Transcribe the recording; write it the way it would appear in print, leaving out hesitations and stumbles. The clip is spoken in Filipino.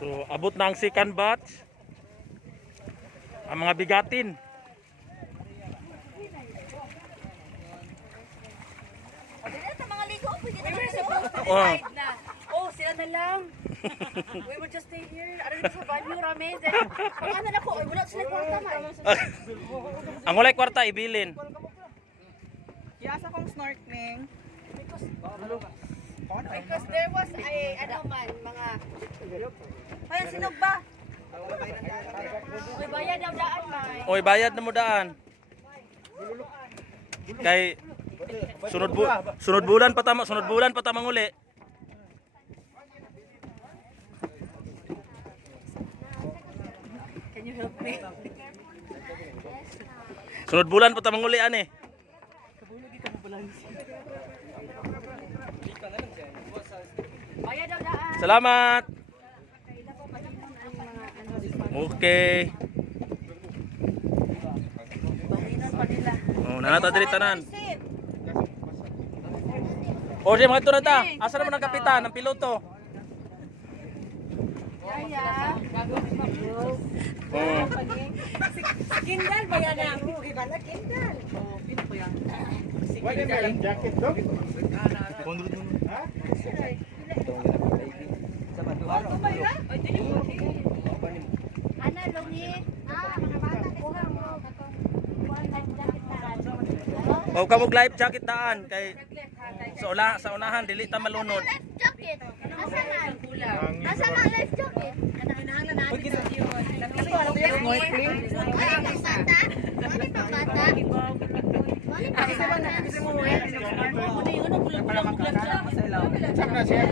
So, abot na ang second batch. Ang mga bigatin. Mga ligo, pwede na Oh. Oh, sila na lang. We will just stay here. Ano dito sa banyo, ramen. Ano na ko, wala sila kwarta man. Ang ulay kwarta ibilin. Yasa kong snorkeling. Because there was a, ano man, mga... Kaya sinog ba? May bayad ang daan, may. Oy, bayad na mo daan. Kay sunod bulan pa tama uli. Can you help me? Sunod bulan pa tama uli ani. Bayad ang daan. Salamat. Okay. Bahinan pa nila. Oh, nanata diri tanan. O, di mga ito na ta. Asa naman ang kapitan, ang piloto? Yaya. Oh. Kindal ba yan ang? Iba na kindal. Wala may jacket do? Ana, lungi. Mga bata, kuha mo. Kuha ng jacket na. O, kamog life jacket daan kay sa unahan dili ta malunod. Life jacket. Nasa na? Nasa na life jacket? Kinahanglan natin sa yun. Snorkeling. Ano pang bata? Ano pang bata? Ano pang bata? Saan na siya?